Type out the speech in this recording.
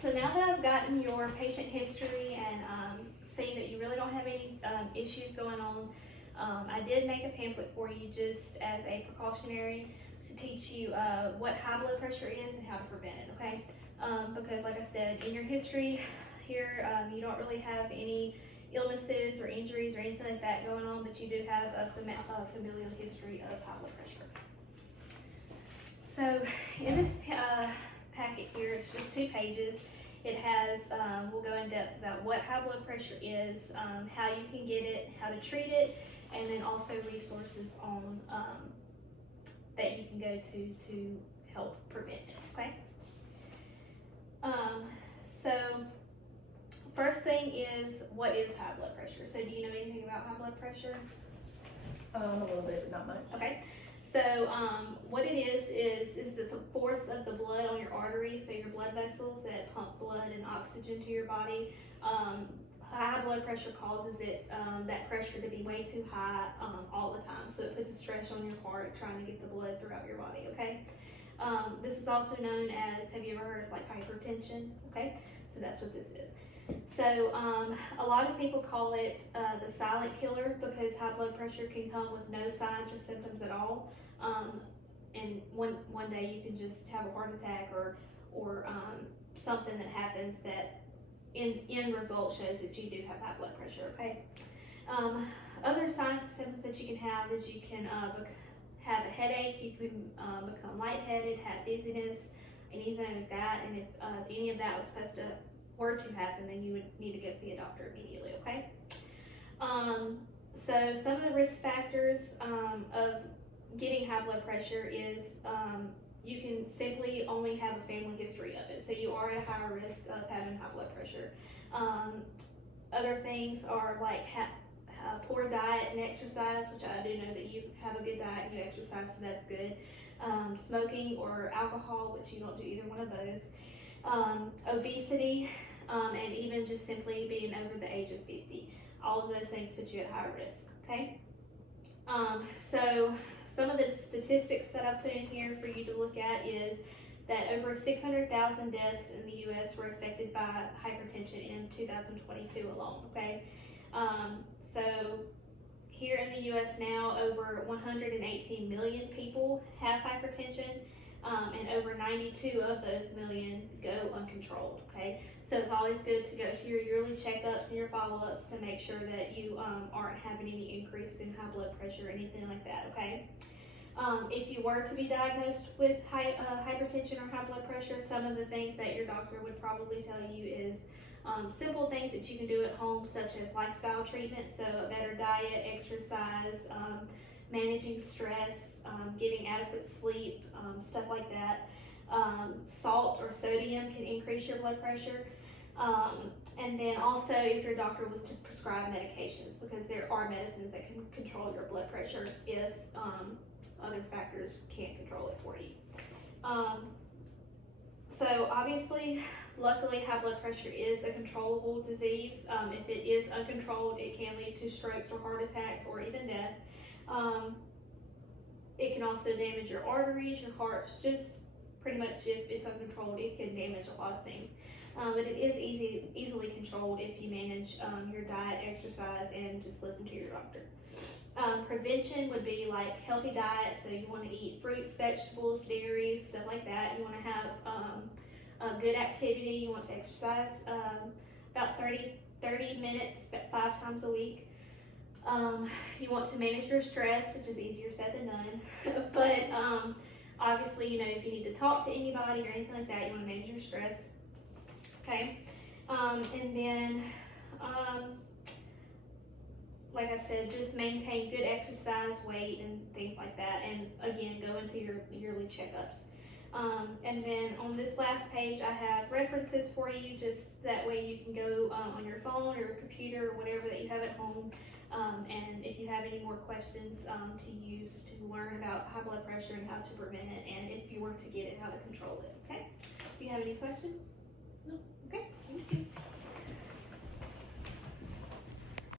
So now that I've gotten your patient history and seen that you really don't have any issues going on, I did make a pamphlet for you just as a precautionary to teach you what high blood pressure is and how to prevent it, okay? Because like I said, in your history here, you don't really have any illnesses or injuries or anything like that going on, but you do have a familial history of high blood pressure. So in this packet here, it's just 2 pages. It has, we'll go in depth about what high blood pressure is, how you can get it, how to treat it, and then also resources on that you can go to help prevent it, okay? So first thing is, what is high blood pressure? So do you know anything about high blood pressure? A little bit, but not much. Okay. So what it is that the force of the blood on your arteries, so your blood vessels that pump blood and oxygen to your body, high blood pressure causes it, that pressure to be way too high all the time. So it puts a stress on your heart trying to get the blood throughout your body, okay? This is also known as, have you ever heard of like hypertension? Okay, so that's what this is. So a lot of people call it the silent killer because high blood pressure can come with no signs or symptoms at all. And one day you can just have a heart attack or something that happens that in result shows that you do have high blood pressure, okay? Other signs and symptoms that you can have is you can have a headache, you can become lightheaded, have dizziness, anything like that. And if any of that were to happen, then you would need to go see a doctor immediately, okay? So some of the risk factors of getting high blood pressure is you can simply only have a family history of it. So you are at a higher risk of having high blood pressure. Other things are like poor diet and exercise, which I do know that you have a good diet and you exercise, so that's good. Smoking or alcohol, which you don't do either one of those. Obesity, and even just simply being over the age of 50. All of those things put you at high risk, okay? So some of the statistics that I've put in here for you to look at is that over 600,000 deaths in the U.S. were affected by hypertension in 2022 alone, okay? So here in the U.S. now, over 118 million people have hypertension, and over 92 of those million go uncontrolled, okay? So it's always good to go to your yearly checkups and your follow-ups to make sure that you aren't having any increase in high blood pressure or anything like that, okay? If you were to be diagnosed with hypertension or high blood pressure, some of the things that your doctor would probably tell you is simple things that you can do at home, such as lifestyle treatment, so a better diet, exercise, managing stress, getting adequate sleep, stuff like that. Salt or sodium can increase your blood pressure. And then also if your doctor was to prescribe medications, because there are medicines that can control your blood pressure if other factors can't control it for you. So obviously, luckily, high blood pressure is a controllable disease. If it is uncontrolled, it can lead to strokes or heart attacks or even death. It can also damage your arteries, your hearts, just pretty much if it's uncontrolled, it can damage a lot of things. But it is easily controlled if you manage your diet, exercise, and just listen to your doctor. Prevention would be like healthy diet, so you want to eat fruits, vegetables, dairies, stuff like that. You want to have a good activity. You want to exercise about 30 minutes 5 times a week. You want to manage your stress, which is easier said than done. But obviously, you know, if you need to talk to anybody or anything like that, you want to manage your stress. Okay, and then, like I said, just maintain good exercise, weight, and things like that. And again, go into your yearly checkups. And then on this last page, I have references for you, just that way you can go on your phone or your computer or whatever that you have at home. And if you have any more questions to use to learn about high blood pressure and how to prevent it, and if you were to get it, how to control it, okay? Do you have any questions? No.